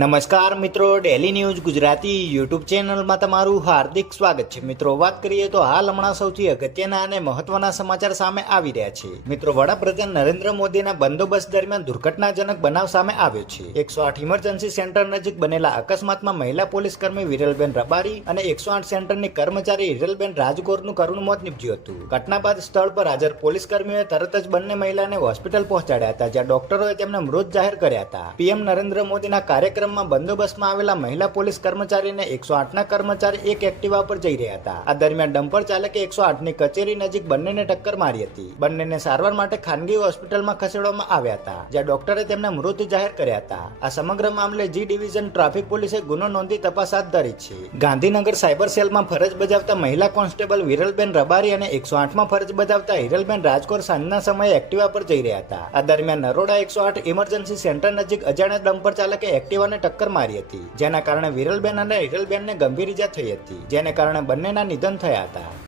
નમસ્કાર મિત્રો, daily news Gujarati YouTube ચેનલમાં તમારું હાર્દિક સ્વાગત છે. મિત્રો, વાત કરીએ તો હાલ હમણાં સૌથી અગત્યના અને મહત્વના સમાચાર સામે આવી રહ્યા છે. મિત્રો, વડાપ્રધાન નરેન્દ્ર મોદીના બંદોબસ્ત દરમિયાન દુર્ઘટનાજનક બનાવ સામે આવ્યો છે. 108 ઇમરજન્સી સેન્ટર નજીક બનેલા અકસ્માતમાં મહિલા પોલીસ કર્મી વિરલબેન રબારી અને 108 સેન્ટરની કર્મચારી હિરલબેન રાજગોરનું કરુણ મોત નીપજ્યું હતું. ઘટના બાદ સ્થળ પર હાજર પોલીસ કર્મીઓએ તરત જ બંને મહિલાને હોસ્પિટલ પહોંચાડ્યા હતા, જ્યાં ડોક્ટરોએ તેમને મૃત જાહેર કર્યા હતા. પીએમ નરેન્દ્ર મોદીના કાર્યક્રમ બંદોબસ્તમાં આવેલા મહિલા પોલીસ કર્મચારીને 108ના કર્મચારી એક એક્ટિવા પર જઈ રહ્યા હતા. આ દરમિયાન ડમ્પર ચાલકે 108ની કચેરી નજીક બંનેને ટક્કર મારી હતી. બંનેને સારવાર માટે ખાનગી હોસ્પિટલમાં ખસેડવામાં આવ્યા હતા, જ્યાં ડોક્ટરે તેમને મૃત જાહેર કર્યા હતા. આ સમગ્ર મામલે જી ડિવિઝન ટ્રાફિક પોલીસે ગુનો નોંધી તપાસ હાથ ધરી છે. ગાંધીનગર સાયબર સેલમાં ફરજ બજાવતા મહિલા કોન્સ્ટેબલ વિરલબેન રબારી અને 108માં ફરજ બજાવતા હિરલબેન રાજકોર સાંજના સમયે એક્ટિવા પર જઈ રહ્યા હતા. આ દરમિયાન નરોડા 108 ઇમરજન્સી સેન્ટર નજીક અજાણ્યા ડમ્પર ચાલકે એક્ટિવાને ટક્કર મારી હતી, જેના કારણે વિરલબેન અને હિરલબેનને ગંભીર ઈજા થઈ હતી, જેને કારણે બંનેના નિધન થયા હતા.